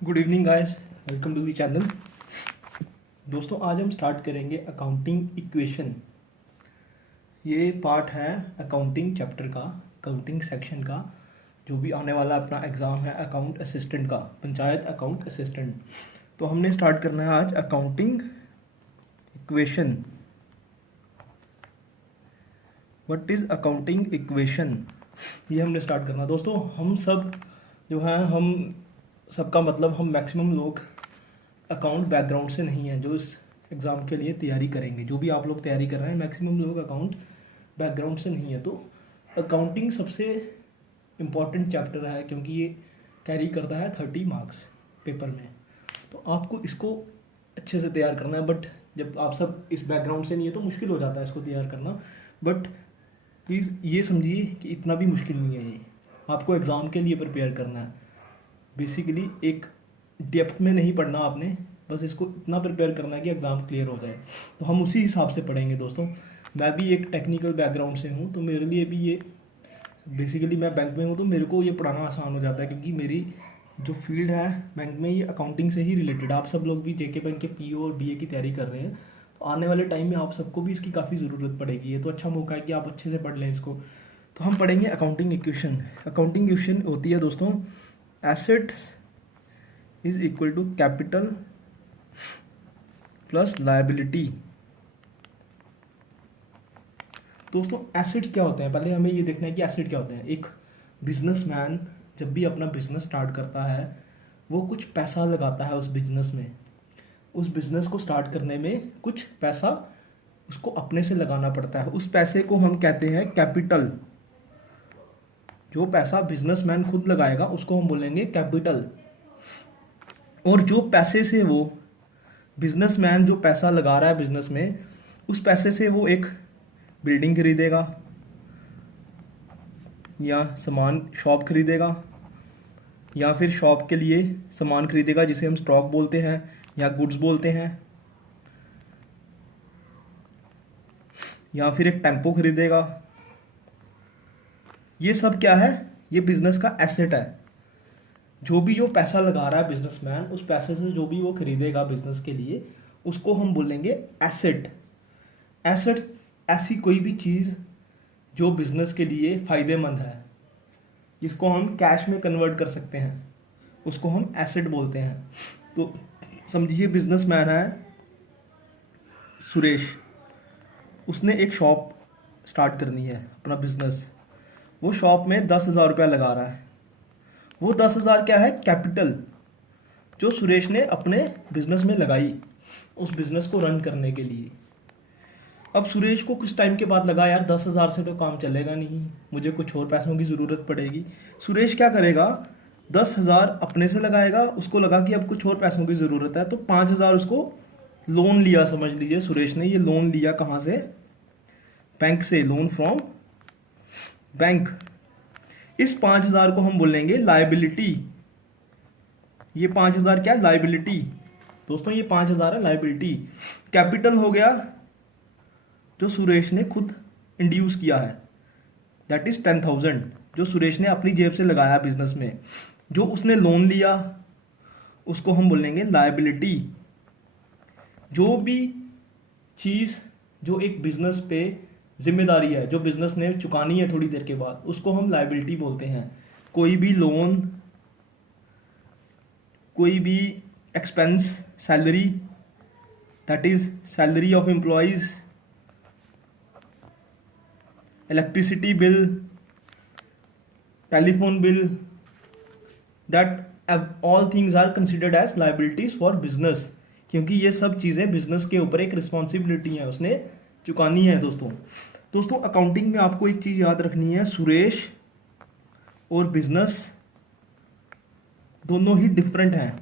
Good evening guys, welcome to the channel. दोस्तों आज हम स्टार्ट करेंगे अकाउंटिंग इक्वेशन। ये पार्ट है अकाउंटिंग चैप्टर का, अकाउंटिंग सेक्शन का, जो भी आने वाला अपना एग्ज़ाम है अकाउंट असिस्टेंट का, पंचायत अकाउंट असिस्टेंट। तो हमने स्टार्ट करना है आज accounting equation. What is accounting equation, ये हमने स्टार्ट करना। दोस्तों हम सब जो हैं, हम सबका मतलब हम मैक्सिमम लोग अकाउंट बैकग्राउंड से नहीं हैं जो इस एग्ज़ाम के लिए तैयारी करेंगे। जो भी आप लोग तैयारी कर रहे हैं, मैक्सिमम लोग अकाउंट बैकग्राउंड से नहीं है। तो अकाउंटिंग सबसे इम्पॉर्टेंट चैप्टर है क्योंकि ये कैरी करता है 30 मार्क्स पेपर में। तो आपको इसको अच्छे से तैयार करना है। बट जब आप सब इस बैकग्राउंड से नहीं है तो मुश्किल हो जाता है इसको तैयार करना। बट प्लीज़ ये समझिए कि इतना भी मुश्किल नहीं है। ये आपको एग्ज़ाम के लिए प्रिपेयर करना है। बेसिकली एक डेप्थ में नहीं पढ़ना आपने, बस इसको इतना प्रिपेयर करना है कि एग्ज़ाम क्लियर हो जाए। तो हम उसी हिसाब से पढ़ेंगे दोस्तों। मैं भी एक टेक्निकल बैकग्राउंड से हूँ, तो मेरे लिए भी ये बेसिकली मैं बैंक में हूँ तो मेरे को ये पढ़ाना आसान हो जाता है क्योंकि मेरी जो फील्ड है बैंक में ये अकाउंटिंग से ही रिलेटेड। आप सब लोग भी जेके बैंक के पीओ और बीए की तैयारी कर रहे हैं, तो आने वाले टाइम में आप सबको भी इसकी काफ़ी ज़रूरत पड़ेगी। ये तो अच्छा मौका है कि आप अच्छे से पढ़ लें इसको। तो हम पढ़ेंगे अकाउंटिंग इक्वेशन। अकाउंटिंग इक्वेशन होती है दोस्तों, assets is equal to capital plus liability. दोस्तों एसेट्स क्या होते हैं, पहले हमें ये देखना है कि एसेट क्या होते हैं। एक बिजनेसमैन जब भी अपना बिजनेस स्टार्ट करता है, वो कुछ पैसा लगाता है उस बिजनेस में। उस बिजनेस को स्टार्ट करने में कुछ पैसा उसको अपने से लगाना पड़ता है। उस पैसे को हम कहते हैं कैपिटल। जो पैसा बिजनेसमैन खुद लगाएगा उसको हम बोलेंगे कैपिटल। और जो पैसे से वो बिजनेसमैन जो पैसा लगा रहा है बिजनेस में, उस पैसे से वो एक बिल्डिंग खरीदेगा या सामान शॉप खरीदेगा, या फिर शॉप के लिए सामान खरीदेगा जिसे हम स्टॉक बोलते हैं या गुड्स बोलते हैं, या फिर एक टेम्पो खरीदेगा। ये सब क्या है, ये बिजनेस का एसेट है। जो भी जो पैसा लगा रहा है बिजनेसमैन, उस पैसे से जो भी वो खरीदेगा बिजनेस के लिए, उसको हम बोलेंगे एसेट। एसेट ऐसी कोई भी चीज़ जो बिजनेस के लिए फ़ायदेमंद है, जिसको हम कैश में कन्वर्ट कर सकते हैं, उसको हम एसेट बोलते हैं। तो समझिए बिजनेसमैन है सुरेश, उसने एक शॉप स्टार्ट करनी है अपना बिजनेस। वो शॉप में 10,000 रुपया लगा रहा है। वो 10,000 क्या है, कैपिटल जो सुरेश ने अपने बिजनेस में लगाई उस बिजनेस को रन करने के लिए। अब सुरेश को कुछ टाइम के बाद लगा यार 10,000 से तो काम चलेगा नहीं, मुझे कुछ और पैसों की ज़रूरत पड़ेगी। सुरेश क्या करेगा, 10,000 अपने से लगाएगा, उसको लगा कि अब कुछ और पैसों की ज़रूरत है, तो 5,000 उसको लोन लिया। समझ लीजिए सुरेश ने ये लोन लिया कहाँ से, बैंक से, लोन फ्रॉम बैंक। इस 5,000 को हम बोलेंगे लायबिलिटी। ये 5,000 क्या है, लायबिलिटी। दोस्तों ये 5,000 है लायबिलिटी। कैपिटल हो गया जो सुरेश ने खुद इंड्यूस किया है, दैट इज 10,000 जो सुरेश ने अपनी जेब से लगाया बिजनेस में। जो उसने लोन लिया उसको हम बोलेंगे लायबिलिटी। जो भी चीज़ जो एक बिजनेस पे जिम्मेदारी है, जो बिजनेस ने चुकानी है थोड़ी देर के बाद, उसको हम लायबिलिटी बोलते हैं। कोई भी लोन, कोई भी expense, salary, that is salary of employees, electricity bill, telephone bill, that all things are considered as liabilities for business, क्योंकि ये सब चीज़ें बिजनेस के ऊपर एक रिस्पॉन्सिबिलिटी है, उसने चुकानी है। दोस्तों अकाउंटिंग में आपको एक चीज़ याद रखनी है, सुरेश और बिजनेस दोनों ही डिफरेंट हैं।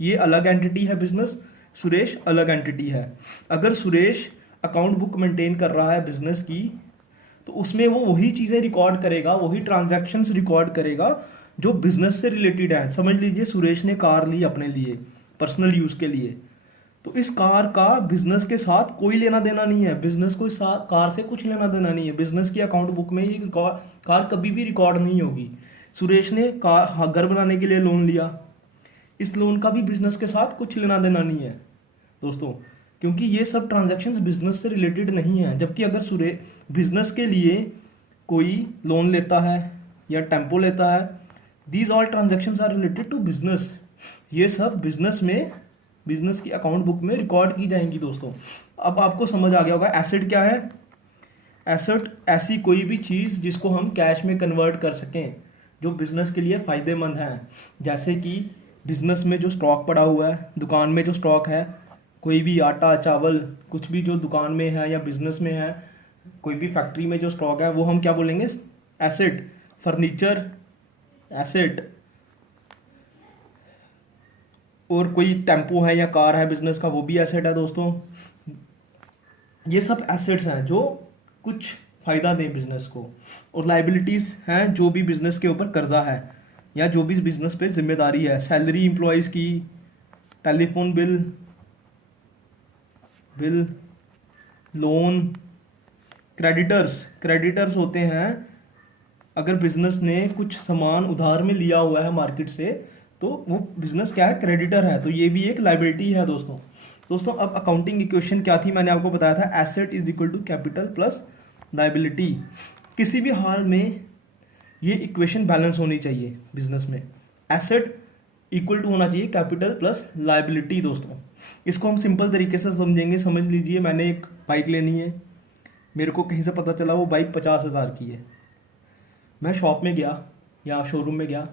ये अलग एंटिटी है बिजनेस, सुरेश अलग एंटिटी है। अगर सुरेश अकाउंट बुक मेंटेन कर रहा है बिजनेस की, तो उसमें वो वही चीज़ें रिकॉर्ड करेगा, वही ट्रांजैक्शंस रिकॉर्ड करेगा जो बिजनेस से रिलेटेड है। समझ लीजिए सुरेश ने कार ली अपने लिए, पर्सनल यूज़ के लिए, तो इस कार का बिजनेस के साथ कोई लेना देना नहीं है। बिजनेस को इस कार से कुछ लेना देना नहीं है। बिजनेस की अकाउंट बुक में ये कार कभी भी रिकॉर्ड नहीं होगी। सुरेश ने कार घर बनाने के लिए लोन लिया, इस लोन का भी बिजनेस के साथ कुछ लेना देना नहीं है दोस्तों, क्योंकि ये सब ट्रांजैक्शंस बिजनेस से रिलेटेड नहीं है। जबकि अगर सुरे बिजनेस के लिए कोई लोन लेता है या टेम्पो लेता है, these all transactions are related to business. ये सब बिजनेस में, बिजनेस की अकाउंट बुक में रिकॉर्ड की जाएंगी दोस्तों। अब आपको समझ आ गया होगा एसेट क्या है। एसेट ऐसी कोई भी चीज़ जिसको हम कैश में कन्वर्ट कर सकें, जो बिजनेस के लिए फ़ायदेमंद है। जैसे कि बिजनेस में जो स्टॉक पड़ा हुआ है, दुकान में जो स्टॉक है, कोई भी आटा चावल कुछ भी जो दुकान में है या बिजनेस में है, कोई भी फैक्ट्री में जो स्टॉक है, वो हम क्या बोलेंगे, एसेट। फर्नीचर एसेट, और कोई टेम्पो है या कार है बिजनेस का, वो भी एसेट है दोस्तों। ये सब एसेट्स हैं जो कुछ फ़ायदा दें बिजनेस को। और लाइबिलिटीज़ हैं जो भी बिजनेस के ऊपर कर्जा है या जो भी बिजनेस पे जिम्मेदारी है, सैलरी एम्प्लॉयज़ की, टेलीफोन बिल, लोन। क्रेडिटर्स होते हैं, अगर बिजनेस ने कुछ सामान उधार में लिया हुआ है मार्केट से, तो वो बिजनेस क्या है, क्रेडिटर है, तो ये भी एक लाइबिलिटी है दोस्तों। अब अकाउंटिंग इक्वेशन क्या थी, मैंने आपको बताया था, asset is equal to capital plus liability. किसी भी हाल में ये इक्वेशन बैलेंस होनी चाहिए बिजनेस में। एसेट इक्वल टू होना चाहिए कैपिटल प्लस लाइबिलिटी दोस्तों। इसको हम सिंपल तरीके से समझेंगे। समझ लीजिए, मैंने एक बाइक लेनी है, मेरे को कहीं से पता चला वो बाइक 50,000 की है। मैं शॉप में गया या शोरूम में गया,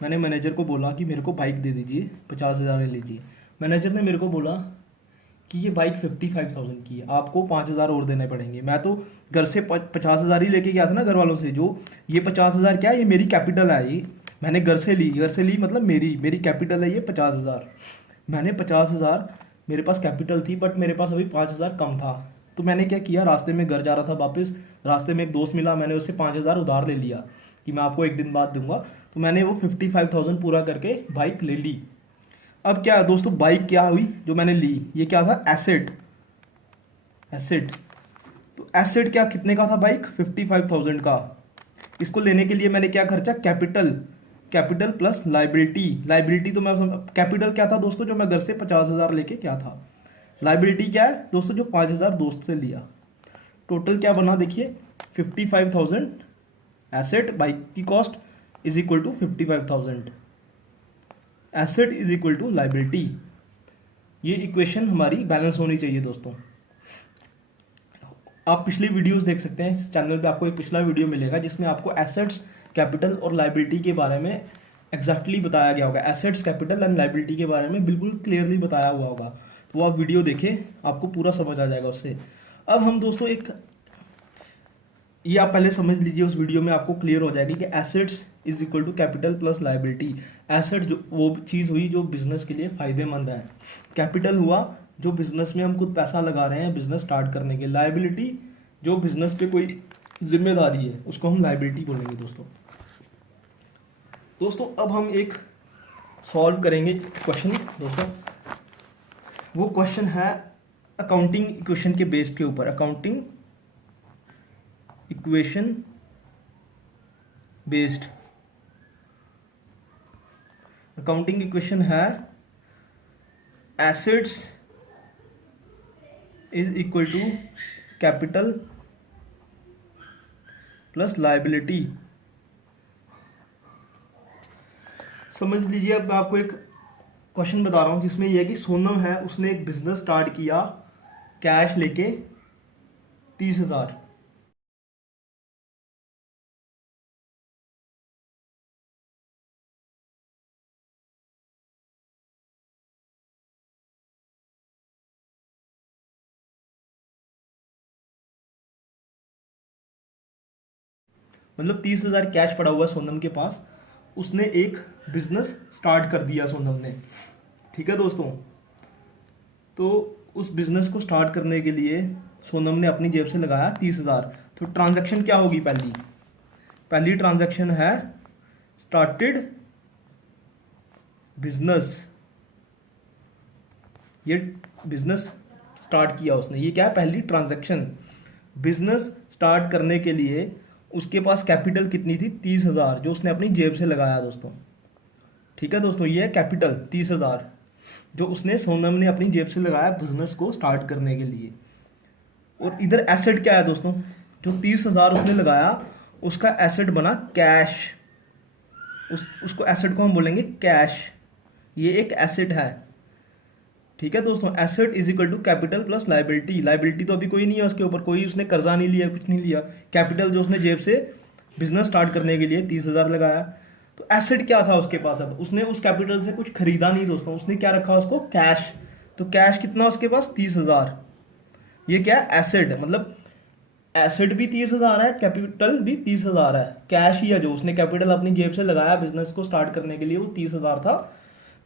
मैंने मैनेजर को बोला कि मेरे को बाइक दे दीजिए, 50,000 लीजिए। मैनेजर ने मेरे को बोला कि ये बाइक 55,000 की है, आपको 5,000 और देने पड़ेंगे। मैं तो घर से 50,000 ही लेके गया था ना घर वालों से। जो ये 50,000 क्या है, ये मेरी कैपिटल है, ये मैंने घर से ली मतलब मेरी कैपिटल है ये 50,000। मैंने 50,000 मेरे पास कैपिटल थी, बट मेरे पास अभी 5,000 कम था। तो मैंने क्या किया, रास्ते में घर जा रहा था वापस, रास्ते में एक दोस्त मिला, मैंने उससे 5,000 उधार ले लिया कि मैं आपको एक दिन बाद दूंगा। तो मैंने वो 55,000 पूरा करके बाइक ले ली। अब क्या दोस्तों, बाइक क्या हुई जो मैंने ली, ये क्या था, एसेट। तो एसेट क्या, कितने का था बाइक, 55,000 का। इसको लेने के लिए मैंने क्या खर्चा, कैपिटल प्लस लाइबिलिटी। तो मैं कैपिटल क्या था दोस्तों, जो मैं घर से 50,000 लेके क्या था। लाइबिलिटी क्या है दोस्तों, जो 5,000 दोस्त से लिया। टोटल क्या बना देखिए, 55,000 एसेट, बाइक की cost is equal to 55,000, asset is equal to liability. ये इक्वेशन हमारी बैलेंस होनी चाहिए दोस्तों। आप पिछली वीडियोस देख सकते हैं, इस चैनल पे आपको एक पिछला वीडियो मिलेगा जिसमें आपको एसेट्स, कैपिटल और लाइबिलिटी के बारे में एग्जैक्टली बताया गया होगा। एसेट्स, कैपिटल एंड लाइबिलिटी के बारे में बिल्कुल क्लियरली बताया हुआ होगा। तो आप वीडियो देखें, आपको पूरा समझ आ जाएगा उससे। अब हम दोस्तों ये आप पहले समझ लीजिए, उस वीडियो में आपको क्लियर हो जाएगी कि assets is equal to capital plus liability. Asset जो वो चीज़ हुई जो बिजनेस के लिए फ़ायदेमंद है। कैपिटल हुआ जो बिजनेस में हम खुद पैसा लगा रहे हैं बिजनेस स्टार्ट करने के। लाइबिलिटी जो बिजनेस पे कोई जिम्मेदारी है, उसको हम लाइबिलिटी बोलेंगे दोस्तों। अब हम एक सॉल्व करेंगे क्वेश्चन दोस्तों। वो क्वेश्चन है अकाउंटिंग इक्वेशन के बेस के ऊपर। Accounting equation based accounting equation है assets is equal to capital plus liability. समझ लीजिए, अब मैं आपको एक क्वेश्चन बता रहा हूं जिसमें यह है कि सोनम है, उसने एक बिजनेस स्टार्ट किया कैश लेके 30,000। मतलब 30,000 कैश पड़ा हुआ सोनम के पास, उसने एक बिजनेस स्टार्ट कर दिया सोनम ने। ठीक है दोस्तों, तो उस बिजनेस को स्टार्ट करने के लिए सोनम ने अपनी जेब से लगाया 30,000। तो ट्रांजैक्शन क्या होगी, पहली ट्रांजैक्शन है स्टार्टेड बिजनेस। ये बिजनेस स्टार्ट किया उसने, ये क्या है, पहली ट्रांजैक्शन। बिजनेस स्टार्ट करने के लिए उसके पास कैपिटल कितनी थी, 30,000, जो उसने अपनी जेब से लगाया दोस्तों। ठीक है दोस्तों, ये है कैपिटल 30,000 जो उसने सोनम ने अपनी जेब से लगाया बिजनेस को स्टार्ट करने के लिए। और इधर एसेट क्या है दोस्तों, जो 30,000 उसने लगाया उसका एसेट बना कैश। उसको एसेट को हम बोलेंगे कैश, ये एक एसेट है। ठीक है दोस्तों, asset is equal to capital plus liability. Liability तो अभी कोई नहीं है उसके ऊपर, कोई उसने कर्जा नहीं लिया, कुछ नहीं लिया। कैपिटल जो उसने जेब से बिजनेस स्टार्ट करने के लिए 30,000 लगाया। तो एसेट क्या था उसके पास, अब उसने उस कैपिटल से कुछ खरीदा नहीं दोस्तों, उसने क्या रखा उसको, कैश। तो कैश कितना उसके पास, 30,000। ये क्या है, एसेट, मतलब एसेट भी 30,000 है, कैपिटल भी 30,000 है। कैश ही है जो उसने कैपिटल अपनी जेब से लगाया बिजनेस को स्टार्ट करने के लिए, वो 30,000 था।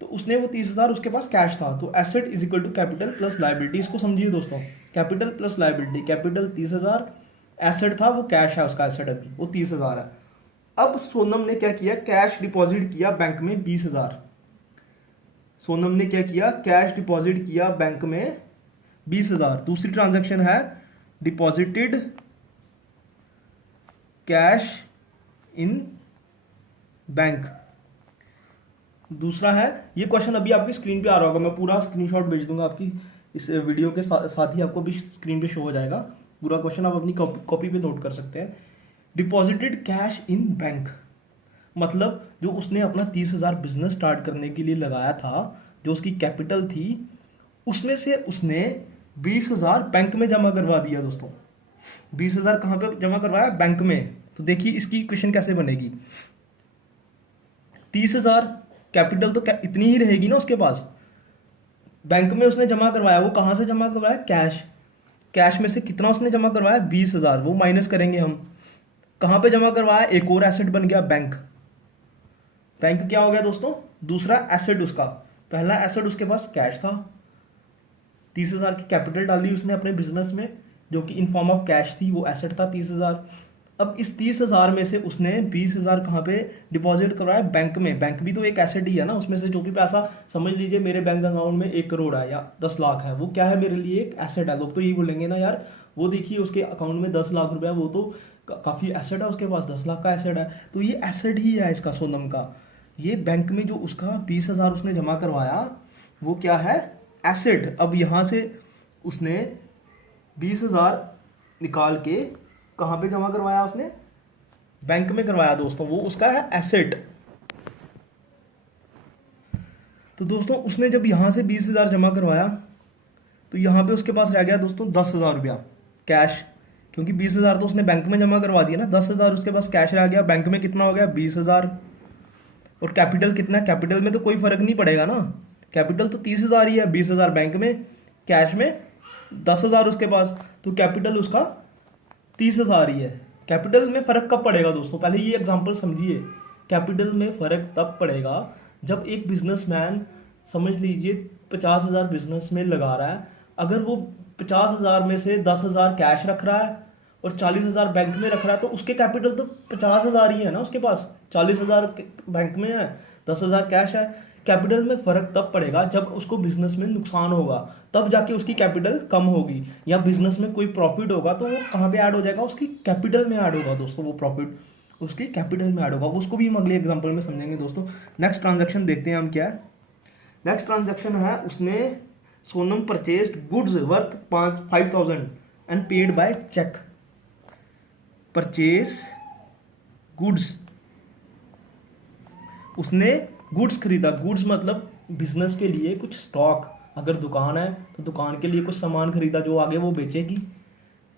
तो उसने वो 30,000 उसके पास कैश था। तो asset is equal to capital plus liability. इसको समझिए दोस्तों, capital plus liability. Capital 30,000, asset था वो कैश है, उसका एसेट अभी वो 30,000 है। अब सोनम ने क्या किया, कैश डिपॉजिट किया बैंक में 20,000। सोनम ने क्या किया, कैश डिपॉजिट किया बैंक में 20,000। दूसरी ट्रांजैक्शन है डिपॉजिटेड कैश इन बैंक। दूसरा है, ये क्वेश्चन अभी आपकी स्क्रीन पे आ रहा होगा, मैं पूरा स्क्रीनशॉट भेज दूंगा आपकी इस वीडियो के साथ ही आपको भी स्क्रीन पे शो हो जाएगा पूरा क्वेश्चन, आप अपनी कॉपी पे नोट कर सकते हैं। डिपॉजिटेड कैश इन बैंक मतलब जो उसने अपना 30,000 बिजनेस स्टार्ट करने के लिए लगाया था, जो उसकी कैपिटल थी, उसमें से उसने 20,000 बैंक में जमा करवा दिया दोस्तों। 20,000 कहाँ पे जमा करवाया, बैंक में। तो देखिए इसकी इक्वेशन कैसे बनेगी, 30,000 कैपिटल तो इतनी ही रहेगी ना उसके पास, बैंक में उसने जमा करवाया, वो कहाँ से जमा करवाया, कैश। कैश में से कितना उसने जमा करवाया, 20,000, वो माइनस करेंगे हम। कहाँ पे जमा करवाया, एक और एसेट बन गया बैंक। बैंक क्या हो गया दोस्तों, दूसरा एसेट उसका। पहला एसेट उसके पास कैश था, 30,000 की कैपिटल डाली उसने अपने बिजनेस में जो कि इन फॉर्म ऑफ कैश थी, वो एसेट था 30,000। अब इस 30,000 में से उसने 20,000 कहाँ पे डिपॉजिट करवाया, बैंक में। बैंक भी तो एक एसेट ही है ना, उसमें से जो भी पैसा, समझ लीजिए मेरे बैंक अकाउंट में 1 करोड़ है या 10 लाख है, वो क्या है मेरे लिए, एक एसेट है। लोग तो यही बोलेंगे ना यार, वो देखिए उसके अकाउंट में 10 लाख रुपया, वो तो काफ़ी एसेट है उसके पास, 10 लाख का एसेट है। तो ये एसेट ही है इसका, सोनम का। ये बैंक में जो उसका 20,000 उसने जमा करवाया, वो क्या है, एसेट। अब यहाँ से उसने 20,000 निकाल के कहाँ पे जमा करवाया उसने, बैंक में करवाया दोस्तों, वो उसका है एसेट। तो दोस्तों उसने जब यहाँ से 20,000 जमा करवाया, तो यहाँ पे उसके पास रह गया दोस्तों 10,000 रुपया कैश, क्योंकि 20,000 तो उसने बैंक में जमा करवा दिया ना, 10,000 उसके पास कैश रह गया। बैंक में कितना हो गया, 20,000। और कैपिटल कितना है, कैपिटल में तो कोई फर्क नहीं पड़ेगा ना, कैपिटल तो 30,000 ही है, 20,000 बैंक में, कैश में 10,000 उसके पास, तो कैपिटल उसका 30,000 ही है। कैपिटल में फर्क कब पड़ेगा दोस्तों, पहले ये एग्जांपल समझिए। कैपिटल में फर्क तब पड़ेगा जब एक बिजनेसमैन, समझ लीजिए 50,000 बिजनेस में लगा रहा है, अगर वो 50,000 में से 10,000 कैश रख रहा है और 40,000 बैंक में रख रहा है, तो उसके कैपिटल तो 50,000 ही है ना उसके पास, 40,000 बैंक में है, 10,000 कैश है। कैपिटल में फर्क तब पड़ेगा जब उसको बिजनेस में नुकसान होगा, तब जाके उसकी कैपिटल कम होगी, या बिजनेस में कोई प्रॉफिट होगा तो वो कहाँ पे ऐड हो जाएगा, उसकी कैपिटल में ऐड होगा दोस्तों, वो प्रॉफिट उसकी कैपिटल में ऐड होगा। उसको भी हम अगले एग्जांपल में समझेंगे दोस्तों। नेक्स्ट ट्रांजैक्शन देखते हैं हम क्या है। नेक्स्ट ट्रांजैक्शन है, उसने Sonam purchased goods worth 5,000 and paid by cheque. Purchase goods, उसने गुड्स खरीदा। गुड्स मतलब बिजनेस के लिए कुछ स्टॉक, अगर दुकान है तो दुकान के लिए कुछ सामान खरीदा जो आगे वो बेचेगी,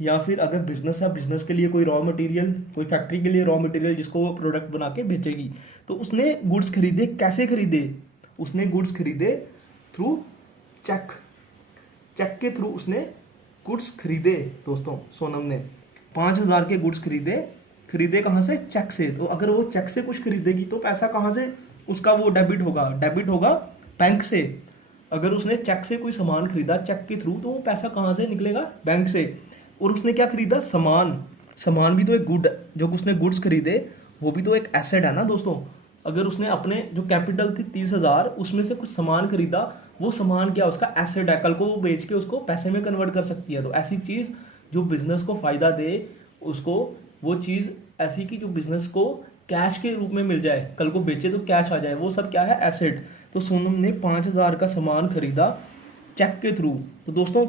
या फिर अगर बिजनेस है, बिजनेस के लिए कोई रॉ मटेरियल, कोई फैक्ट्री के लिए रॉ मटेरियल जिसको वो प्रोडक्ट बना के बेचेगी। तो उसने गुड्स खरीदे, कैसे खरीदे, उसने गुड्स खरीदे थ्रू चेक। चेक के थ्रू उसने गुड्स खरीदे दोस्तों। सोनम ने 5,000 के गुड्स खरीदे कहाँ से, चेक से। तो अगर वो चेक से कुछ खरीदेगी तो पैसा कहाँ से उसका वो डेबिट होगा बैंक से। अगर उसने चेक से कोई सामान खरीदा चेक के थ्रू, तो वो पैसा कहाँ से निकलेगा, बैंक से। और उसने क्या खरीदा, सामान भी तो एक गुड, जो उसने गुड्स खरीदे वो भी तो एक एसेट है ना दोस्तों। अगर उसने अपने जो कैपिटल थी 30,000, उसमें से कुछ सामान खरीदा, वो सामान क्या, उसका एसेट है, कल को वो बेच के उसको पैसे में कन्वर्ट कर सकती है। तो ऐसी चीज़ जो बिजनेस को फायदा दे, उसको वो चीज़ ऐसी कि जो बिजनेस को कैश के रूप में मिल जाए, कल को बेचे तो कैश आ जाए, वो सब क्या है, एसेट। तो सोनम ने 5,000 का सामान खरीदा चेक के थ्रू। तो दोस्तों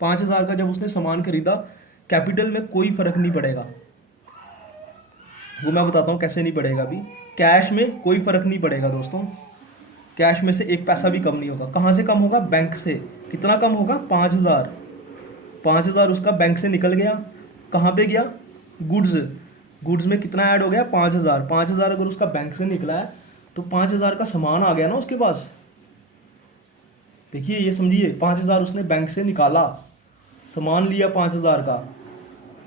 5,000 का जब उसने सामान खरीदा, कैपिटल में कोई फर्क नहीं पड़ेगा, वो मैं बताता हूँ कैसे नहीं पड़ेगा अभी। कैश में कोई फर्क नहीं पड़ेगा दोस्तों, कैश में से एक पैसा भी कम नहीं होगा। कहाँ से कम होगा, बैंक से। कितना कम होगा, 5,000। 5,000 उसका बैंक से निकल गया, कहाँ पे गया, गुड्स। गुड्स में कितना ऐड हो गया, 5,000। 5,000 अगर उसका बैंक से निकला है तो 5,000 का सामान आ गया ना उसके पास। देखिए ये समझिए, 5,000 उसने बैंक से निकाला, सामान लिया 5,000 का,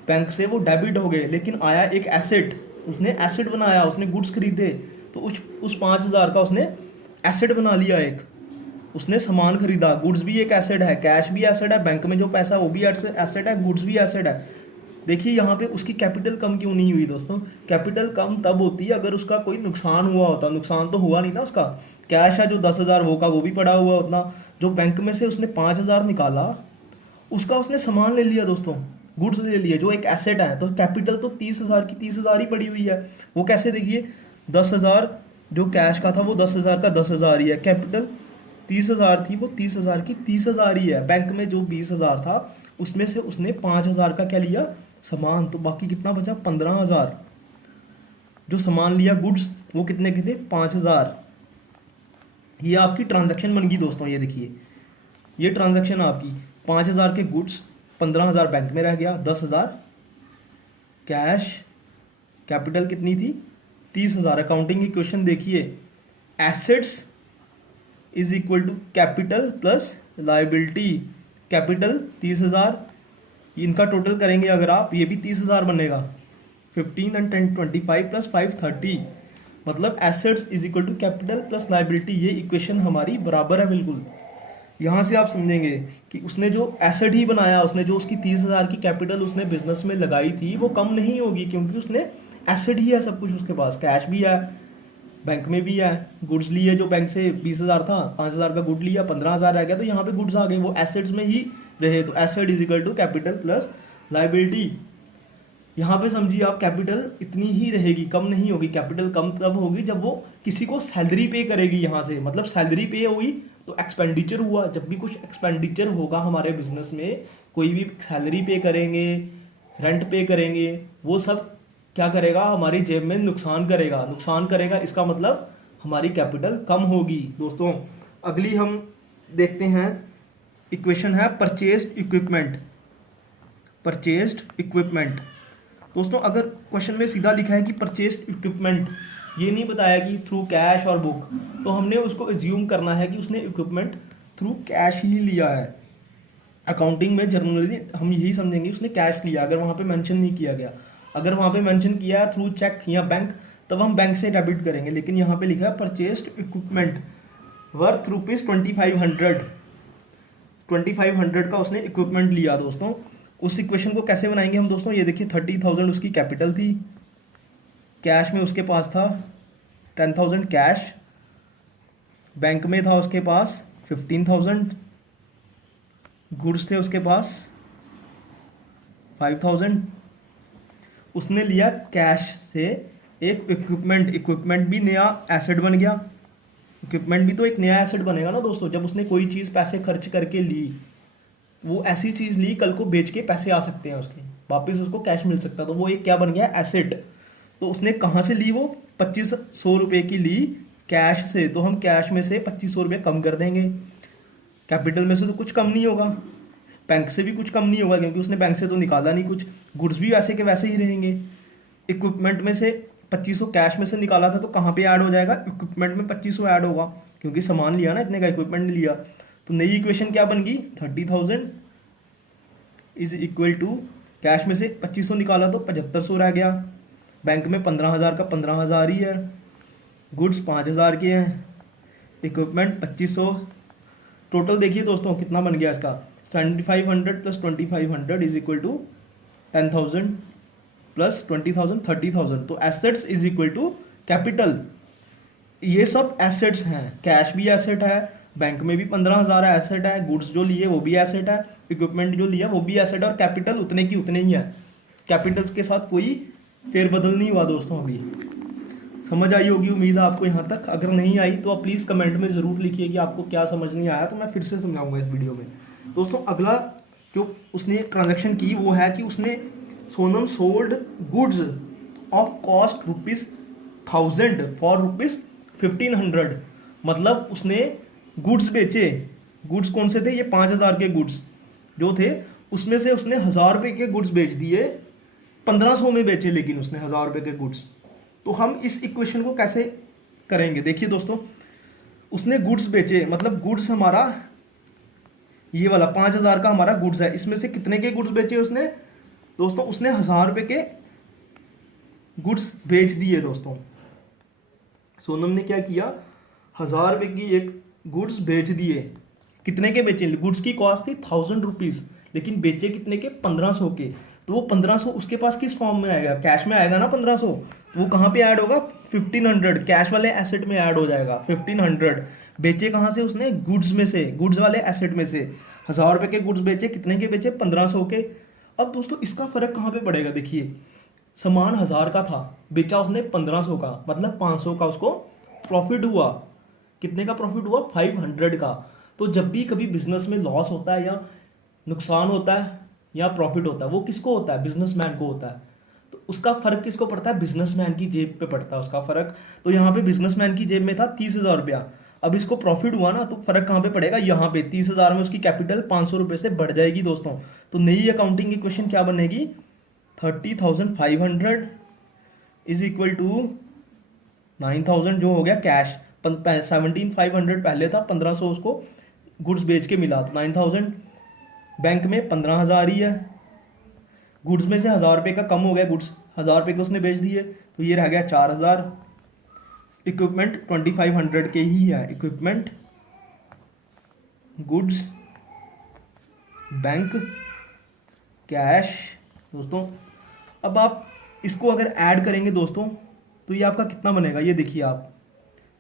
बैंक से वो डेबिट हो गए, लेकिन आया एक एसेट, उसने एसेट बनाया, उसने गुड्स खरीदे, तो उस 5,000 का उसने एसेट बना लिया एक, उसने सामान खरीदा। गुड्स भी एक एसेट है, कैश भी एसेट है, बैंक में जो पैसा है वो भी एसेट है, गुड्स भी एसेट है। देखिए यहाँ पे उसकी कैपिटल कम क्यों नहीं हुई दोस्तों, कैपिटल कम तब होती है अगर उसका कोई नुकसान हुआ होता। नुकसान तो हुआ नहीं ना उसका, कैश है जो 10,000 वो का वो भी पड़ा हुआ उतना, जो बैंक में से उसने 5,000 निकाला उसका उसने सामान ले लिया दोस्तों, गुड्स ले लिए जो एक एसेट है। तो कैपिटल तो 30,000 की 30,000 ही पड़ी हुई है। वो कैसे, देखिए 10,000 जो कैश का था वो 10,000 का 10,000 ही है, कैपिटल 30,000 थी वो 30,000 की 30,000 ही है। बैंक में जो 20,000 था उसमें से उसने 5,000 का क्या लिया, सामान, तो बाकी कितना बचा, 15,000। जो सामान लिया गुड्स वो कितने के थे, 5,000। ये आपकी ट्रांजैक्शन बन गई दोस्तों। ये देखिए ये ट्रांजैक्शन आपकी, 5,000 के गुड्स, 15,000 बैंक में रह गया, 10,000 कैश, कैपिटल कितनी थी, 30,000। अकाउंटिंग इक्वेशन देखिए, assets is equal to capital plus liability. Capital 30,000, इनका टोटल करेंगे अगर आप, ये भी 30,000 बनेगा, 15 एंड 10 25 प्लस 5 30, मतलब assets is equal to capital plus liability. ये इक्वेशन हमारी बराबर है बिल्कुल। यहाँ से आप समझेंगे कि उसने जो एसेट ही बनाया, उसने जो उसकी 30,000 की कैपिटल उसने बिजनेस में लगाई थी वो कम नहीं होगी, क्योंकि उसने एसेट ही है सब कुछ उसके पास, कैश भी है, बैंक में भी है, गुड्स लिए जो बैंक से 20,000 था, 5,000 का गुड लिया, 15,000 रह गया, तो यहाँ पे गुड्स आ गए, वो एसेट्स में ही रहे। तो asset is equal to capital plus liability. यहाँ पे समझिए आप, कैपिटल इतनी ही रहेगी, कम नहीं होगी। कैपिटल कम तब होगी जब वो किसी को सैलरी पे करेगी यहाँ से, मतलब सैलरी पे हुई तो एक्सपेंडिचर हुआ। जब भी कुछ एक्सपेंडिचर होगा हमारे बिजनेस में, कोई भी सैलरी पे करेंगे, रेंट पे करेंगे, वो सब क्या करेगा, हमारी जेब में नुकसान करेगा। नुकसान करेगा इसका मतलब हमारी कैपिटल कम होगी दोस्तों। अगली हम देखते हैं इक्वेशन है परचेज्ड इक्विपमेंट। परचेज्ड इक्विपमेंट दोस्तों, अगर क्वेश्चन में सीधा लिखा है कि परचेज्ड इक्विपमेंट, ये नहीं बताया कि थ्रू कैश और बुक, तो हमने उसको एज्यूम करना है कि उसने इक्विपमेंट थ्रू कैश ही लिया है। अकाउंटिंग में जनरली हम यही समझेंगे उसने कैश लिया, अगर वहाँ पे मेंशन नहीं किया गया। अगर वहाँ पे मेंशन किया है थ्रू चेक या बैंक, तब हम बैंक से डेबिट करेंगे, लेकिन यहाँ पे लिखा है परचेज्ड इक्विपमेंट वर्थ रुपीज़ 2,500। 2,500 का उसने इक्विपमेंट लिया दोस्तों। उस इक्वेशन को कैसे बनाएंगे हम दोस्तों, ये देखिए 30,000 उसकी कैपिटल थी, कैश में उसके पास था 10,000 कैश, बैंक में था उसके पास 15,000, गुड्स थे उसके पास 5,000। उसने लिया कैश से एक इक्विपमेंट, इक्विपमेंट भी नया एसेट बन गया। इक्विपमेंट भी तो एक नया एसेट बनेगा ना दोस्तों। जब उसने कोई चीज़ पैसे खर्च करके ली, वो ऐसी चीज़ ली कल को बेच के पैसे आ सकते हैं उसके, वापस उसको कैश मिल सकता है, तो वो एक क्या बन गया, एसेट। तो उसने कहाँ से ली, वो 2,500 रुपये की ली कैश से, तो हम कैश में से 2,500 रुपये कम कर देंगे। कैपिटल में से तो कुछ कम नहीं होगा, बैंक से भी कुछ कम नहीं होगा, क्योंकि उसने बैंक से तो निकाला नहीं कुछ, गुड्स भी वैसे के वैसे ही रहेंगे। इक्विपमेंट में से 2,500 कैश में से निकाला था, तो कहाँ पे ऐड हो जाएगा, इक्विपमेंट में 2,500 ऐड होगा, क्योंकि सामान लिया ना, इतने का इक्विपमेंट लिया। तो नई इक्वेशन क्या बन गई, 30,000 इज इक्वल टू, कैश में से 2,500 निकाला तो 7,500 रह गया, बैंक में 15,000 का 15,000 ही है, गुड्स 5,000 के हैं, इक्विपमेंट 2,500। टोटल देखिए दोस्तों कितना बन गया इसका, 7,500 plus 2,500 is equal to 10,000 plus 20,000 30,000। तो assets is equal to capital. ये सब एसेट्स हैं, कैश भी एसेट है, बैंक में भी 15,000 एसेट है, गुड्स जो लिए वो भी एसेट है, इक्विपमेंट जो लिया वो भी एसेट है, और कैपिटल उतने की उतने ही है। कैपिटल्स के साथ कोई फेरबदल नहीं हुआ दोस्तों। अभी समझ आई होगी उम्मीद है आपको यहाँ तक। अगर नहीं आई तो आप प्लीज़ कमेंट में ज़रूर लिखिए कि आपको क्या समझ नहीं आया, तो मैं फिर से समझाऊंगा इस वीडियो में। दोस्तों अगला जो उसने ट्रांजैक्शन की वो है कि उसने Sonam sold goods of cost ₹1000 for ₹1500। मतलब उसने गुड्स बेचे। गुड्स कौन से थे? ये 5000 के गुड्स जो थे, उसमें से उसने 1000 रुपये के गुड्स बेच दिए, 1500 में बेचे लेकिन उसने 1000 रुपये के गुड्स। तो हम इस इक्वेशन को कैसे करेंगे? देखिए दोस्तों, उसने गुड्स बेचे, मतलब गुड्स हमारा ये वाला 5000 का हमारा गुड्स है, इसमें से कितने के गुड्स बेचे उसने? दोस्तों उसने 1000 रुपये के गुड्स बेच दिए। दोस्तों सोनम ने क्या किया? 1000 रुपये की एक गुड्स बेच दिए। कितने के बेचे? गुड्स की कॉस्ट थी ₹1000, लेकिन बेचे कितने के? 1500 के। तो वो 1500 उसके पास किस फॉर्म में आएगा? कैश में आएगा ना 1500। वो कहाँ पे ऐड होगा? 1500 कैश वाले एसेट में ऐड हो जाएगा। 1500 बेचे कहाँ से उसने? गुड्स में से, गुड्स वाले एसेट में से। 1000 रुपये के गुड्स बेचे, कितने के बेचे? 1500 के। अब दोस्तों इसका फर्क कहाँ पे पड़ेगा? देखिए, सामान 1000 का था, बेचा उसने 1500 का, मतलब 500 का उसको प्रॉफिट हुआ। कितने का प्रॉफिट हुआ? 500 का। तो जब भी कभी बिजनेस में लॉस होता है या नुकसान होता है या प्रॉफिट होता है, वो किसको होता है? बिजनेसमैन को होता है। तो उसका फर्क किसको पड़ता है? बिजनेसमैन की जेब पे पड़ता है उसका फर्क। तो यहाँ पे बिजनेसमैन की जेब में था 30,000 रुपया, अब इसको प्रॉफिट हुआ ना, तो फर्क कहाँ पे पड़ेगा? यहाँ पे 30,000 में उसकी कैपिटल 500 रुपये से बढ़ जाएगी दोस्तों। तो नई अकाउंटिंग इक्वेशन क्या बनेगी? 30,500 इज इक्वल टू 9,000 जो हो गया कैश। 17,500 पहले था, 1500 उसको गुड्स बेच के मिला, तो 9,000 बैंक में 15,000 ही है। गुड्स में से 1000 रुपये का कम हो गया, गुड्स 1000 रुपये के उसने बेच दिए, तो ये रह गया 4000। इक्विपमेंट 2500 के ही है। Equipment, goods, bank, cash. दोस्तों अब आप इसको अगर ऐड करेंगे दोस्तों, तो ये आपका कितना बनेगा? ये देखिए आप,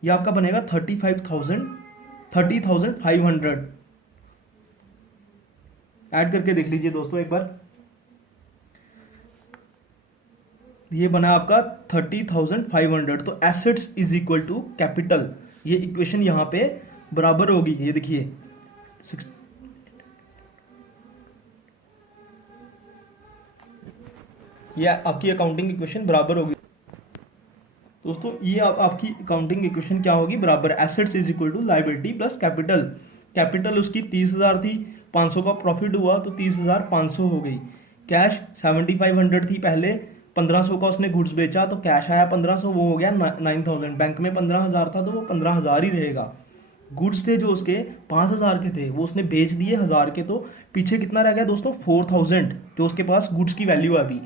ये आपका बनेगा 30,500 ऐड करके देख लीजिए दोस्तों एक बार। ये बना आपका 30,500। तो assets is equal to capital, ये इक्वेशन यहाँ पे बराबर होगी। ये देखिए ये आपकी अकाउंटिंग इक्वेशन बराबर होगी दोस्तों। ये आपकी अकाउंटिंग इक्वेशन क्या होगी? बराबर assets is equal to liability plus capital. Capital उसकी 30,000 थी, 500 का प्रॉफिट हुआ तो 30,500 हो गई। कैश 7,500 थी पहले, 1500 का उसने गुड्स बेचा तो कैश आया 1500, वो हो गया 9,000। बैंक में 15,000 था तो वो 15,000 ही रहेगा। गुड्स थे जो उसके 5,000 के थे, वो उसने बेच दिए 1000 के, तो पीछे कितना रह गया दोस्तों? 4,000 जो उसके पास गुड्स की वैल्यू है अभी।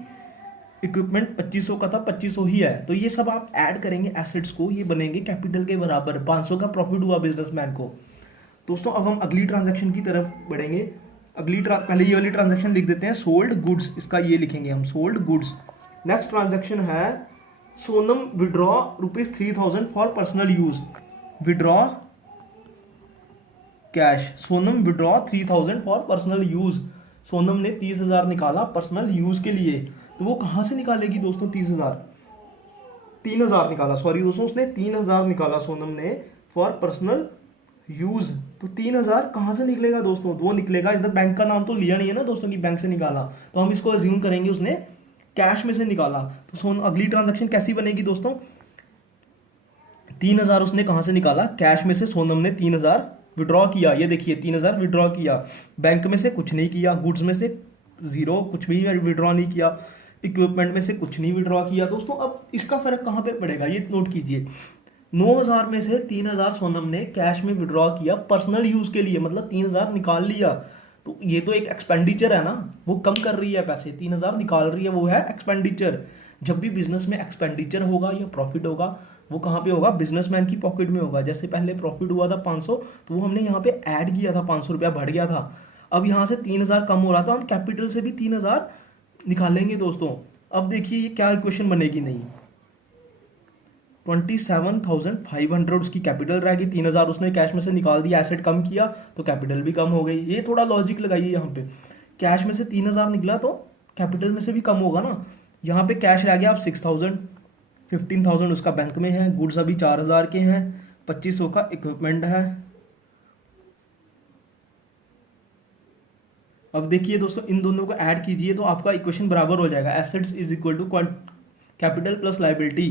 इक्विपमेंट 2500 का था, 2500 ही है। तो ये सब आप ऐड करेंगे एसेट्स को, ये बनेंगे कैपिटल के बराबर। 500 का प्रॉफिट हुआ बिजनेसमैन को। दोस्तों अब हम अगली ट्रांजैक्शन की तरफ बढ़ेंगे। पहले ये वाली ट्रांजैक्शन लिख देते हैं, सोल्ड गुड्स, इसका ये लिखेंगे हम, सोल्ड गुड्स। नेक्स्ट ट्रांजैक्शन है Sonam withdraw ₹3,000 for personal use. Withdraw cash, Sonam withdraw 3,000 for personal use. Sonam ने 30,000 निकाला पर्सनल यूज के लिए। तो वो कहाँ से निकालेगी दोस्तों? 3,000 निकाला, सॉरी दोस्तों, उसने 3,000 निकाला सोनम ने फॉर पर्सनल यूज। तो 3,000 कहाँ से निकलेगा दोस्तों? वो निकलेगा, इधर बैंक का नाम तो लिया नहीं है ना दोस्तों कि बैंक से निकाला, तो हम इसको अज्यूम करेंगे उसने कैश में से निकाला। तो अगली ट्रांजैक्शन कैसी बनेगी दोस्तों? 3,000 उसने कहाँ से निकाला? कैश में से। सोनम ने 3,000 विड्रॉ किया, ये देखिए 3,000 विड्रॉ किया। बैंक में से कुछ नहीं किया, गुड्स में से 0, कुछ भी विड्रॉ नहीं किया, इक्विपमेंट में से कुछ नहीं विड्रॉ किया। दोस्तों अब इसका फर्क कहाँ पे पड़ेगा? ये नोट कीजिए। 9,000 में से 3,000 सोनम ने कैश में विड्रॉ किया पर्सनल यूज के लिए, मतलब 3,000 निकाल लिया। तो ये तो एक एक्सपेंडिचर है ना, वो कम कर रही है पैसे, 3,000 निकाल रही है, वो है एक्सपेंडिचर। जब भी बिजनेस में एक्सपेंडिचर होगा या प्रॉफिट होगा, वो कहाँ पे होगा? बिजनेसमैन की पॉकेट में होगा। जैसे पहले प्रॉफिट हुआ था 500, तो वो हमने यहाँ पे ऐड किया था, 500 रुपया बढ़ गया था। अब यहाँ से 3,000 कम हो रहा था, हम कैपिटल से भी 3,000 निकालेंगे दोस्तों। अब देखिए ये क्या इक्वेशन बनेगी? नहीं, 27,500 उसकी कैपिटल रहेगी। 3,000 उसने कैश में से निकाल दिया, एसेट कम किया तो कैपिटल भी कम हो गई। ये थोड़ा लॉजिक लगाइए यहाँ पे। कैश में से 3,000 निकला तो कैपिटल में से भी कम होगा ना। यहाँ पे कैश रह गया अब 6,000, 15,000 उसका बैंक में है, गुड्स अभी 4,000 के हैं, 2,500 का इक्विपमेंट है। अब देखिए दोस्तों, इन दोनों को ऐड कीजिए तो आपका इक्वेशन बराबर हो जाएगा। Assets is equal to capital plus liability.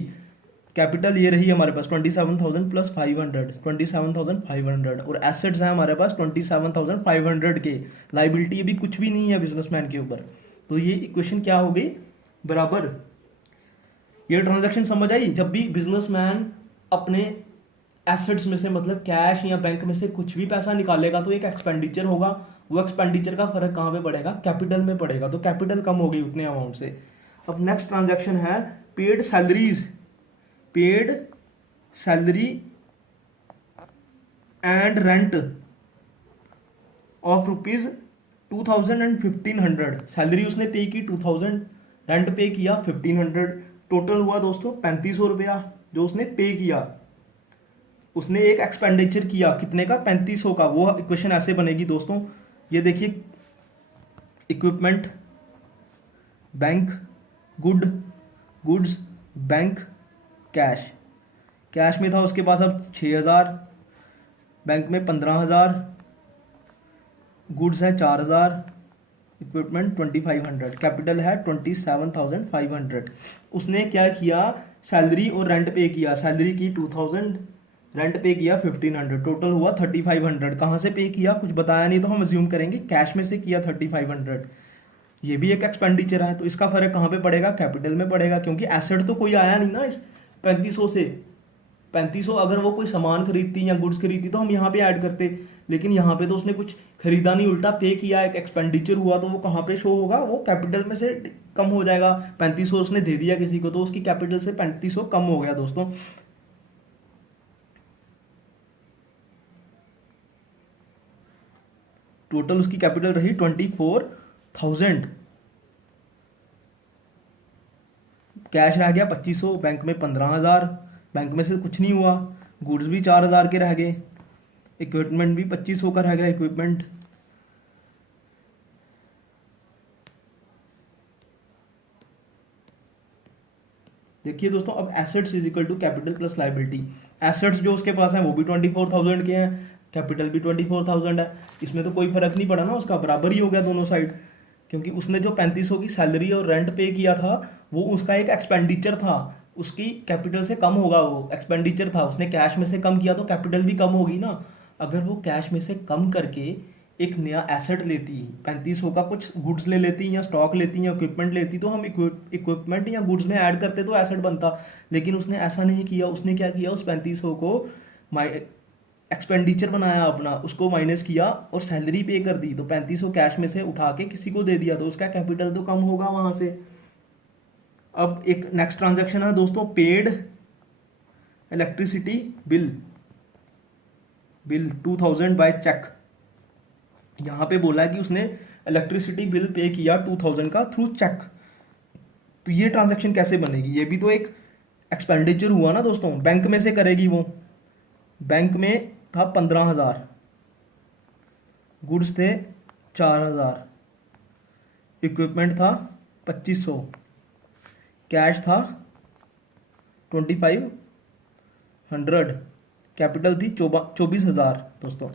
Capital ये रही हमारे पास 27,000 प्लस 500, 27,500, और एसेट्स है हमारे पास 27,500 के। लाइबिलिटी अभी कुछ भी नहीं है बिजनेसमैन के ऊपर, तो ये इक्वेशन क्या हो गई, बराबर। ये ट्रांजैक्शन समझ आई। जब भी बिजनेसमैन अपने एसेट्स में से मतलब कैश या बैंक में से कुछ भी पैसा निकालेगा तो एक एक्सपेंडिचर होगा, वो एक्सपेंडिचर का फर्क कहाँ पे पड़ेगा, कैपिटल में पड़ेगा, तो कैपिटल कम हो गई उतने अमाउंट से। अब नेक्स्ट ट्रांजैक्शन है paid salaries, paid salary and rent of rupees 2,000 and 1,500। Salary उसने पे की 2,000, रेंट पे किया 1,500, टोटल हुआ दोस्तों 3,500 रुपया जो उसने पे किया। उसने एक एक्सपेंडिचर किया कितने का, 3,500 का। वो इक्वेशन ऐसे बनेगी दोस्तों, ये देखिए, equipment, bank, goods, bank, cash. Cash में था उसके पास अब 6,000, बैंक में 15,000, गुड्स है 4,000, इक्विपमेंट 2,500, कैपिटल है 27,500। उसने क्या किया, सैलरी और रेंट पे किया। सैलरी की 2,000, रेंट पे किया 1,500, टोटल हुआ 3,500। कहाँ से पे किया कुछ बताया नहीं, तो हम अज्यूम करेंगे कैश में से किया 3,500। ये भी एक एक्सपेंडिचर है, तो इसका फर्क कहाँ पे पड़ेगा, कैपिटल में पड़ेगा, क्योंकि एसेट तो कोई आया नहीं ना इस 3,500 से। 3,500 अगर वो कोई सामान खरीदती या गुड्स खरीदती तो हम यहाँ पे ऐड करते, लेकिन यहाँ पे तो उसने कुछ खरीदा नहीं, उल्टा पे किया, एक एक्सपेंडिचर हुआ, तो वो कहाँ पे शो होगा, वो कैपिटल में से कम हो जाएगा। 3,500 उसने दे दिया किसी को, तो उसकी कैपिटल से 3,500 कम हो गया दोस्तों। टोटल उसकी कैपिटल रही 24,000। कैश रह गया 2,500, बैंक में 15,000, बैंक में से कुछ नहीं हुआ, गुड्स भी 4,000 के रह गए, इक्विपमेंट भी 2,500 का रह गया इक्विपमेंट। देखिए दोस्तों, अब assets is equal to capital plus liability. Assets जो उसके पास है वो भी 24,000 के हैं, कैपिटल भी 24,000 है। इसमें तो कोई फर्क नहीं पड़ा ना, उसका बराबर ही हो गया दोनों साइड, क्योंकि उसने जो 3,500 की सैलरी और रेंट पे किया था वो उसका एक एक्सपेंडिचर था, उसकी कैपिटल से कम होगा, वो एक्सपेंडिचर था, उसने कैश में से कम किया तो कैपिटल भी कम होगी ना। अगर वो कैश में से कम करके एक नया एसेट लेती, 3,500 का कुछ गुड्स ले लेती या स्टॉक लेती या इक्विपमेंट लेती, तो हम इक्विपमेंट या गुड्स में ऐड करते तो एसेट बनता। लेकिन उसने ऐसा नहीं किया, उसने क्या किया, उस 3,500 को एक्सपेंडिचर बनाया अपना, उसको माइनस किया और सैलरी पे कर दी, तो 3,500 कैश में से उठा के किसी को दे दिया, तो उसका कैपिटल तो कम होगा वहां से। अब एक नेक्स्ट ट्रांजैक्शन है दोस्तों, paid electricity bill 2,000 by cheque. यहां पे बोला है कि उसने इलेक्ट्रिसिटी बिल पे किया 2,000 का थ्रू चेक। तो ये ट्रांजैक्शन कैसे बनेगी, ये भी तो एक एक्सपेंडिचर हुआ ना दोस्तों, बैंक में से करेगी वो। बैंक में था 15,000, गुड्स थे 4,000, इक्विपमेंट था 2,500, कैश था 2,500, कैपिटल थी 24,000 दोस्तों।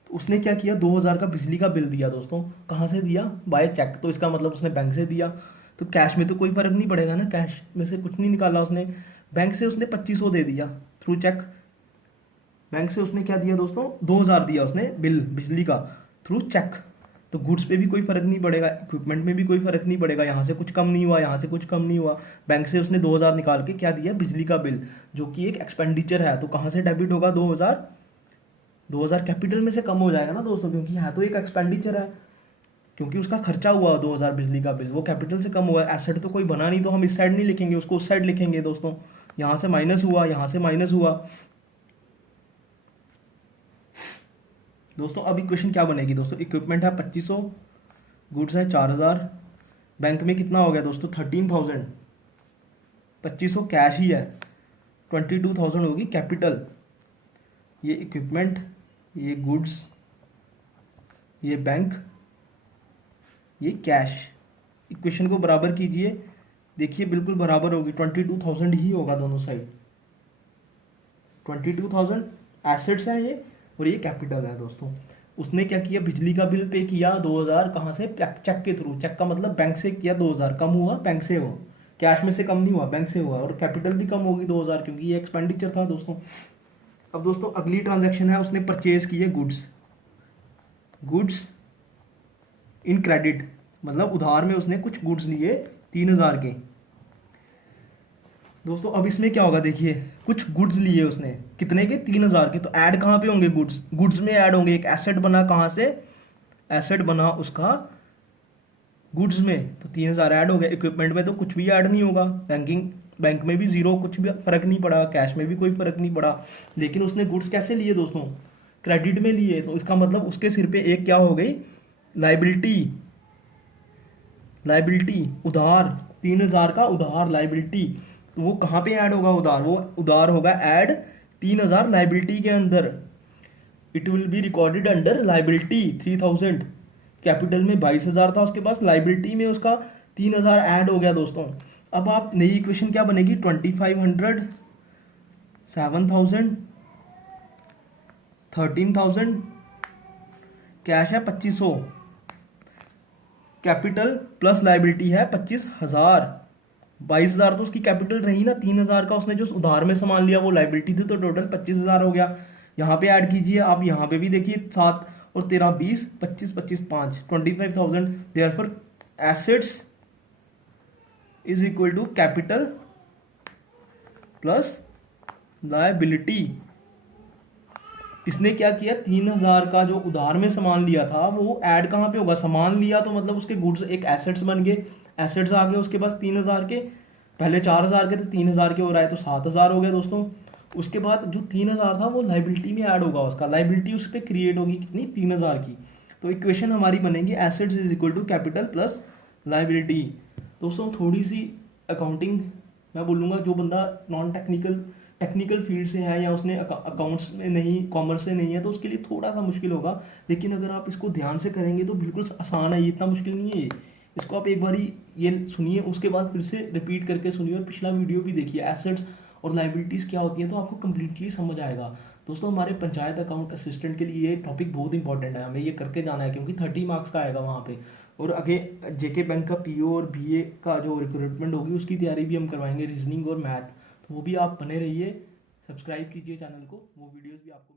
तो उसने क्या किया, 2,000 का बिजली का बिल दिया दोस्तों। कहाँ से दिया, बाय चेक, तो इसका मतलब उसने बैंक से दिया। तो कैश में तो कोई फर्क नहीं पड़ेगा ना, कैश में से कुछ नहीं निकाला उसने, बैंक से उसने 2,500 दे दिया थ्रू चेक। बैंक से उसने क्या दिया दोस्तों, 2,000 दिया उसने बिल बिजली का थ्रू चेक। तो गुड्स पे भी कोई फर्क नहीं पड़ेगा, इक्विपमेंट में भी कोई फर्क नहीं पड़ेगा, यहाँ से कुछ कम नहीं हुआ, यहाँ से कुछ कम नहीं हुआ। बैंक से उसने 2,000 निकाल के क्या दिया, बिजली का बिल, जो कि एक एक्सपेंडिचर है, तो कहाँ से डेबिट होगा, 2,000। 2,000 कैपिटल में से कम हो जाएगा ना दोस्तों, क्योंकि यहाँ तो एक एक्सपेंडिचर है, क्योंकि उसका खर्चा हुआ 2,000 बिजली का बिल, वो कैपिटल से कम हुआ। एसेट तो कोई बना नहीं, तो हम इस साइड नहीं लिखेंगे, उसको उस साइड लिखेंगे दोस्तों। यहाँ से माइनस हुआ, यहाँ से माइनस हुआ दोस्तों। अब इक्वेशन क्या बनेगी दोस्तों, इक्विपमेंट है 2,500, गुड्स है 4,000, बैंक में कितना हो गया दोस्तों, 13,000, 2,500 कैश ही है, 22,000 होगी कैपिटल। ये इक्विपमेंट, ये गुड्स, ये बैंक, ये कैश। इक्वेशन को बराबर कीजिए, देखिए बिल्कुल बराबर होगी, 22,000 ही होगा दोनों साइड। 22,000 एसेट्स है ये और ये कैपिटल है दोस्तों। उसने क्या किया, बिजली का बिल पे किया 2,000, कहाँ से, चेक के थ्रू। चेक का मतलब बैंक से किया 2,000, कम हुआ बैंक से, वो कैश में से कम नहीं हुआ, बैंक से हुआ। और कैपिटल भी कम होगी 2,000 क्योंकि ये एक्सपेंडिचर था दोस्तों। अब दोस्तों अगली ट्रांजैक्शन है, उसने परचेज किए गुड्स इन क्रेडिट, मतलब उधार में उसने कुछ गुड्स लिए 3,000 के। दोस्तों अब इसमें क्या होगा, देखिए कुछ गुड्स लिए उसने कितने के, 3,000 के। तो ऐड कहाँ पे होंगे, गुड्स में ऐड होंगे। एक एसेट बना, कहाँ से, एसेट बना उसका गुड्स में, तो 3,000 ऐड हो गए। इक्विपमेंट में तो कुछ भी ऐड नहीं होगा, बैंक में भी जीरो, कुछ भी फर्क नहीं पड़ा, कैश में भी कोई फर्क नहीं पड़ा। लेकिन उसने गुड्स कैसे लिए दोस्तों, क्रेडिट में लिए। तो इसका मतलब उसके सिर पे एक क्या हो गई, लाइबिलिटी उधार, 3,000 का उधार लाइबिलिटी। तो वो कहाँ पे ऐड होगा उधार, वो उधार होगा ऐड 3,000 लाइबिलिटी के अंदर। It will be recorded under liability 3,000। Capital में 22,000 था उसके पास, लाइबिलिटी में उसका 3,000 ऐड हो गया दोस्तों। अब आप नई इक्वेशन क्या बनेगी, 2,500, 7,000, 13,000, कैश है 2,500, कैपिटल प्लस लाइबिलिटी है 25,000। 22,000 तो उसकी कैपिटल रही ना, 3,000 का उसने जो उधार में सामान लिया वो लाइबिलिटी थी, तो टोटल 25,000 हो गया। यहाँ पे ऐड कीजिए आप, यहाँ पे भी देखिए 7 और 13 20, 25 25 5, 25,000। Therefore assets is equal to capital plus liability. इसने क्या किया, 3,000 का जो उधार में सामान लिया था वो ऐड कहाँ पे होगा, सामान लिया तो मतलब उसके गुड्स एक एसेट्स बन गए, एसेट्स आ गए उसके पास 3,000 के। पहले 4,000 के थे, 3,000 के हो रहा है तो 7,000 हो गया दोस्तों। उसके बाद जो 3,000 था वो लाइबिलिटी में ऐड होगा, उसका लाइबिलिटी उस पर क्रिएट होगी कितनी, 3,000 की। तो इक्वेशन हमारी बनेगी assets is equal to capital plus liability. दोस्तों थोड़ी सी अकाउंटिंग मैं बोलूँगा, जो बंदा नॉन टेक्निकल फील्ड से है या उसने अकाउंट्स में नहीं, कॉमर्स से नहीं है, तो उसके लिए थोड़ा सा मुश्किल होगा। लेकिन अगर आप इसको ध्यान से करेंगे तो बिल्कुल आसान है, ये इतना मुश्किल नहीं है ये। इसको आप एक बारी ये सुनिए, उसके बाद फिर से रिपीट करके सुनिए और पिछला वीडियो भी देखिए, एसेट्स और लाइबिलिटीज़ क्या होती हैं, तो आपको कम्प्लीटली समझ आएगा। दोस्तों हमारे पंचायत अकाउंट असिस्टेंट के लिए ये टॉपिक बहुत इंपॉर्टेंट है, हमें ये करके जाना है क्योंकि 30 मार्क्स का आएगा वहाँ पे। और आगे जेके बैंक का पीओ और बीए का जो रिक्रूटमेंट होगी उसकी तैयारी भी हम करवाएंगे, रीजनिंग और मैथ। तो वो भी आप बने रहिए, सब्सक्राइब कीजिए चैनल को, वो वीडियोज़ भी आपको